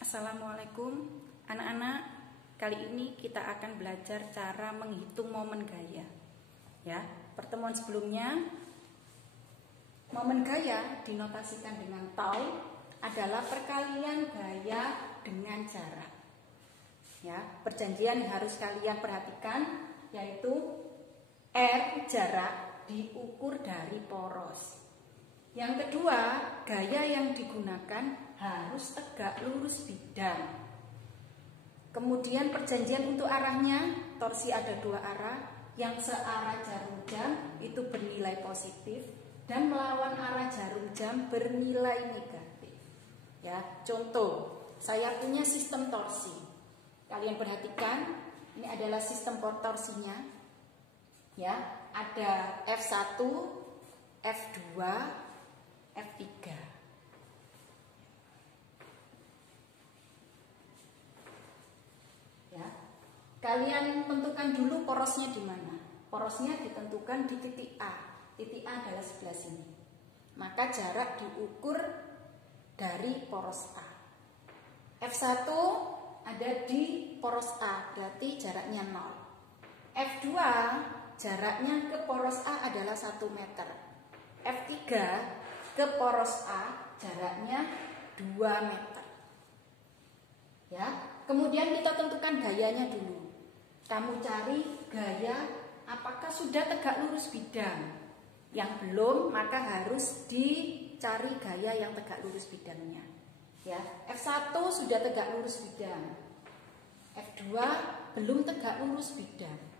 Assalamualaikum anak-anak. Kali ini kita akan belajar cara menghitung momen gaya. Ya, pertemuan sebelumnya momen gaya dinotasikan dengan tau adalah perkalian gaya dengan jarak. Ya, perjanjian yang harus kalian perhatikan yaitu R jarak diukur dari poros. Yang kedua, gaya yang digunakan harus tegak lurus bidang. Kemudian perjanjian untuk arahnya, torsi ada dua arah, yang searah jarum jam itu bernilai positif dan melawan arah jarum jam bernilai negatif. Ya, contoh, saya punya sistem torsi. Kalian perhatikan, ini adalah sistem torsinya. Ya, ada F1, F2, F3. Ya. Kalian tentukan dulu porosnya di mana. Porosnya ditentukan di titik A. Titik A adalah sebelah sini. Maka jarak diukur dari poros A. F1 ada di poros A, berarti jaraknya 0. F2 jaraknya ke poros A adalah 1 meter. F3 ke poros A jaraknya 2 meter. Ya, kemudian kita tentukan gayanya dulu. Kamu cari gaya apakah sudah tegak lurus bidang. Yang belum maka harus dicari gaya yang tegak lurus bidangnya. Ya, F1 sudah tegak lurus bidang. F2 belum tegak lurus bidang.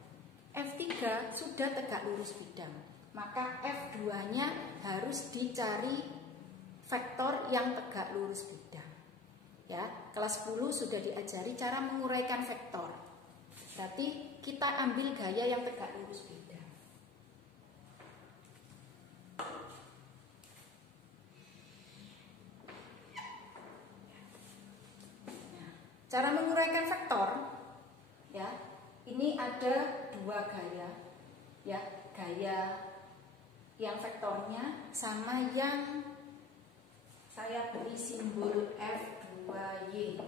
F3 sudah tegak lurus bidang. Maka F2-nya harus dicari vektor yang tegak lurus bidang. Ya, kelas 10 sudah diajari cara menguraikan vektor. Berarti kita ambil gaya yang tegak lurus bidang. Nah, cara menguraikan vektor, ya, ini ada dua gaya. Ya, gaya yang vektornya sama yang saya beri simbol F2Y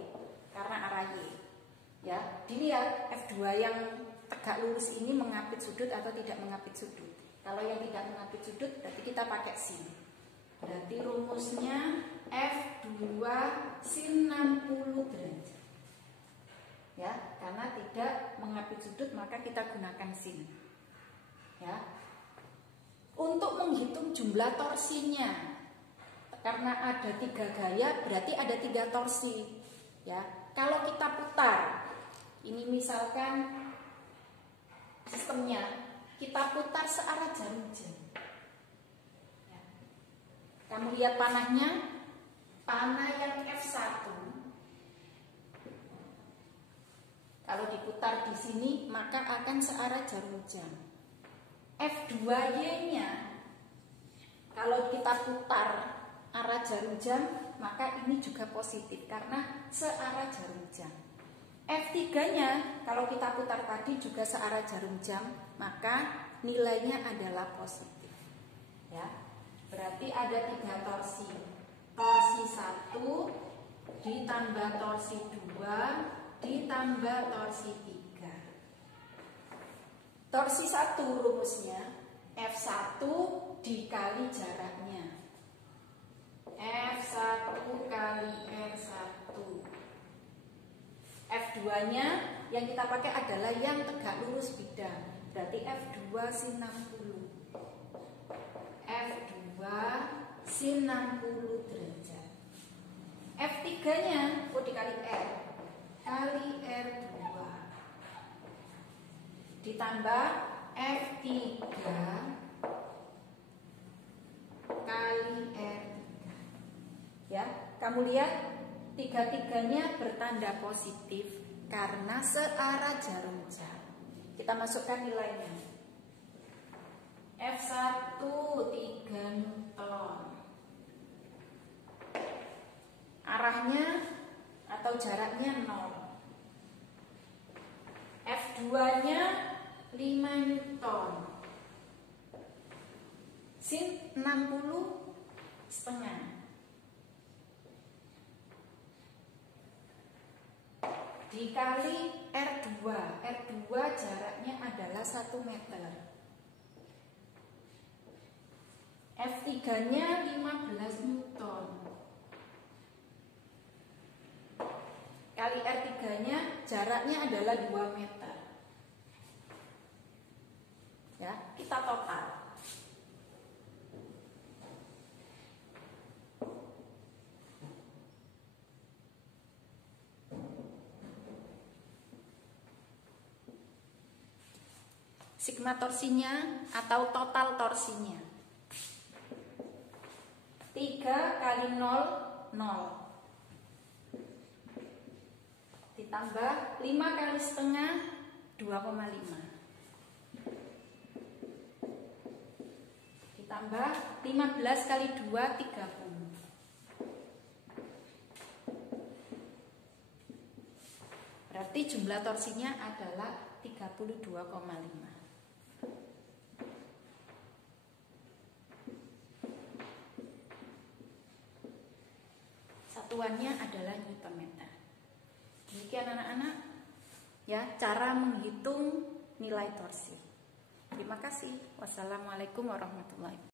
karena arah Y. Ya, dilihat F2 yang tegak lurus ini mengapit sudut atau tidak mengapit sudut. Kalau yang tidak mengapit sudut berarti kita pakai sin. Berarti rumusnya F2 sin 60 derajat. Ya, karena tidak mengapit sudut maka kita gunakan sin. Ya. Untuk menghitung jumlah torsinya, karena ada 3 gaya, berarti ada 3 torsi. Ya, kalau kita putar, ini misalkan sistemnya, kita putar searah jarum jam. Ya. Kamu lihat panahnya, panah yang F1. Kalau diputar di sini, maka akan searah jarum jam. F2Y-nya kalau kita putar arah jarum jam maka ini juga positif karena searah jarum jam. F3-nya kalau kita putar tadi juga searah jarum jam maka nilainya adalah positif. Ya, berarti ada 3 torsi. Torsi 1 ditambah torsi 2 ditambah torsi 3. Torsi 1 rumusnya F1 dikali jaraknya. F1 kali R1. F2-nya yang kita pakai adalah yang tegak lurus bidang. Berarti F2 sin 60. F2 sin 60 derajat. F3-nya dikali R. Kali R2. Ditambah F3 kali R3. Ya, kamu lihat 3-3-nya bertanda positif karena searah jarum jam. Kita masukkan nilainya. F1 3 Newton. Arahnya atau jaraknya 0. F2-nya 5 Newton. 60,5 dikali R2. R2 jaraknya adalah 1 meter. F3 nya 15 Newton kali R3 nya jaraknya adalah 2 meter. Ya, kita total. Sigma torsinya atau total torsinya 3 kali 0, 0 ditambah 5 kali setengah 2,5 ditambah 15 kali 2, 30. Berarti jumlah torsinya adalah 32,5. Satuannya adalah Newton meter. Demikian anak-anak, ya, cara menghitung nilai torsi. Terima kasih. Wassalamualaikum warahmatullahi wabarakatuh.